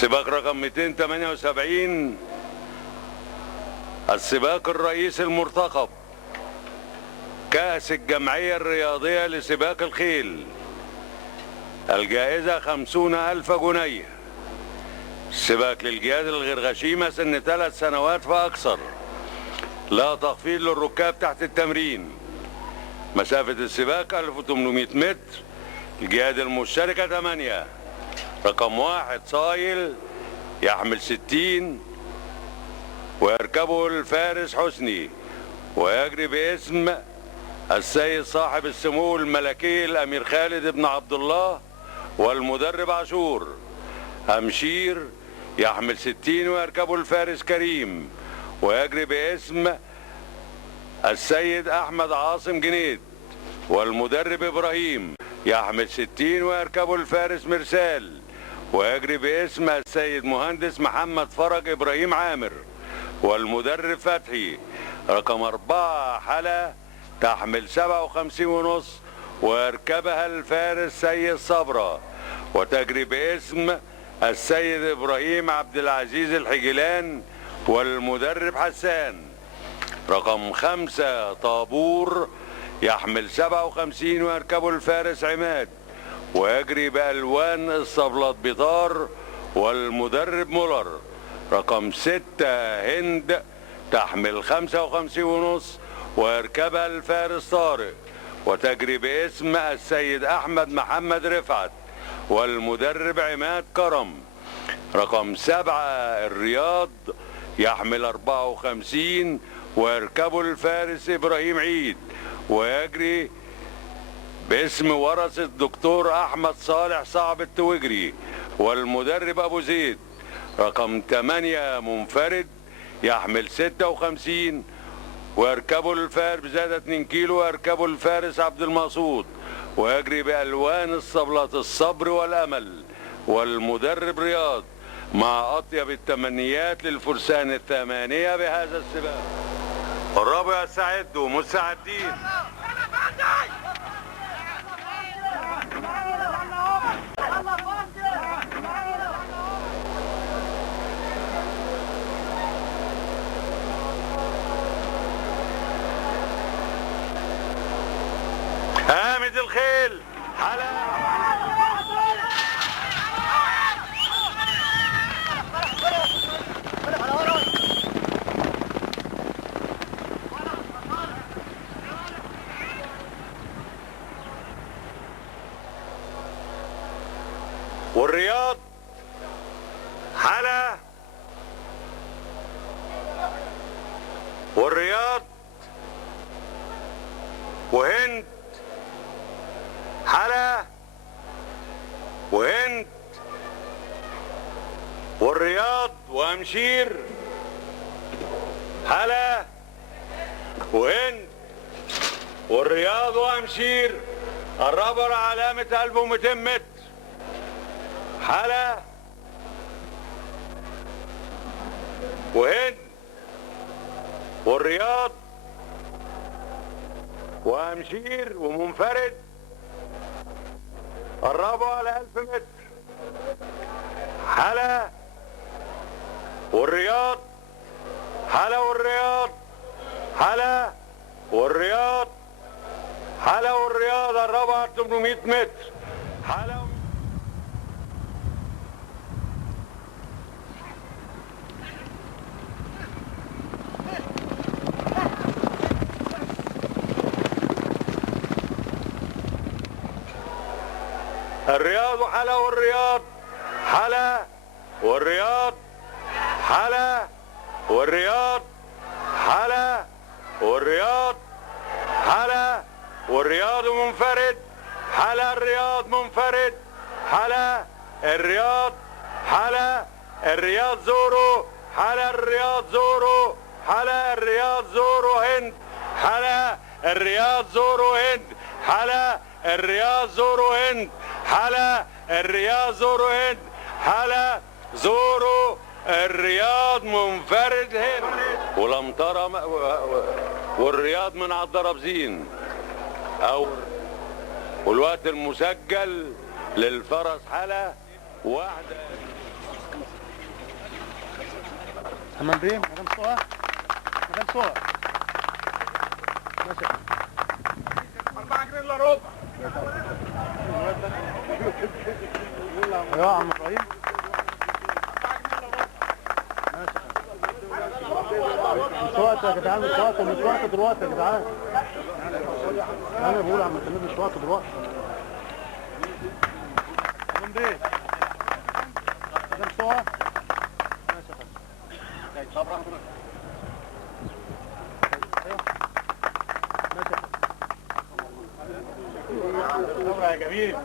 سباق رقم 278 السباق الرئيسي المرتقب كأس الجمعية الرياضية لسباق الخيل. الجائزة 50,000 جنيه. سباق للجهاز الغير غشيمة سن 3 سنوات فأكثر. لا تخفيض للركاب تحت التمرين. مسافة السباق 1800 متر. الجهاد المشتركة 8. رقم 1 صايل يحمل 60 ويركبه الفارس حسني ويجري باسم السيد صاحب السمو الملكي الأمير خالد بن عبد الله والمدرب عاشور. همشير يحمل 60 ويركبه الفارس كريم ويجري باسم السيد أحمد عاصم جنيد والمدرب إبراهيم. يحمل 60 ويركبه الفارس مرسال ويجري باسم السيد مهندس محمد فرج إبراهيم عامر والمدرب فتحي. رقم 4 حلا تحمل 57.5 ويركبها الفارس سيد صبرا وتجري باسم السيد إبراهيم عبد العزيز الحجلان والمدرب حسان. رقم 5 طابور يحمل 57 ويركبه الفارس عماد ويجري بألوان الصبلات بطار والمدرب مولر. رقم 6 هند تحمل 55.5 ويركبها الفارس طارق وتجري باسم السيد أحمد محمد رفعت والمدرب عماد كرم. رقم 7 الرياض يحمل 54 ويركبه الفارس إبراهيم عيد ويجري باسم ورثة الدكتور أحمد صالح صعب التوجري والمدرب أبو زيد. رقم 8 منفرد يحمل 56 ويركبه الفارس بزادة 2 كيلو ويركبه الفارس عبد المقصود ويجري بألوان الصبلات الصبر والأمل والمدرب رياض. مع أطيب التمنيات للفرسان الثمانية بهذا السباق. قربوا يستعدوا مستعدين. حامد الخيل حلا والرياض حلا والرياض وهند حلا وهند والرياض وامشير حلا وهند والرياض وامشير. الرابر علامة 1200 متر. حلا وهند والرياض وامشير ومنفرد. قربوا على 1000 متر. حلا والرياض حلا والرياض حلا والرياض حلا والرياض. قربوا على 800 متر. حلا الرياض وحلا والرياض حلا والرياض حلا والرياض حلا والرياض حلا والرياض منفرد. حلا الرياض منفرد. حلا الرياض حلا الرياض زورو حلا الرياض زورو حلا الرياض زورو هند حلا الرياض زورو هند حلا الرياض زورو هند حلا الرياض زورو هند حلا زورو الرياض منفرد هند. والامطار والرياض من على الدرابزين او والوقت المسجل للفرس حلا 1 تمام بيه. مدام سهى، مدام سهى ماشي. 4 جنيه الا ربع. ايوه يا عم ابراهيم. 4 جنيه الا ربع. ماشي. مش وقت يا جدعان، مش وقت، مش وقت دلوقتي يا جدعان. انا بقول يا عم سمير مش وقت دلوقتي. تمام بيه. مدام سهى ماشي يا فندم. طب ايوه ماشي يا فندم. يا جميل.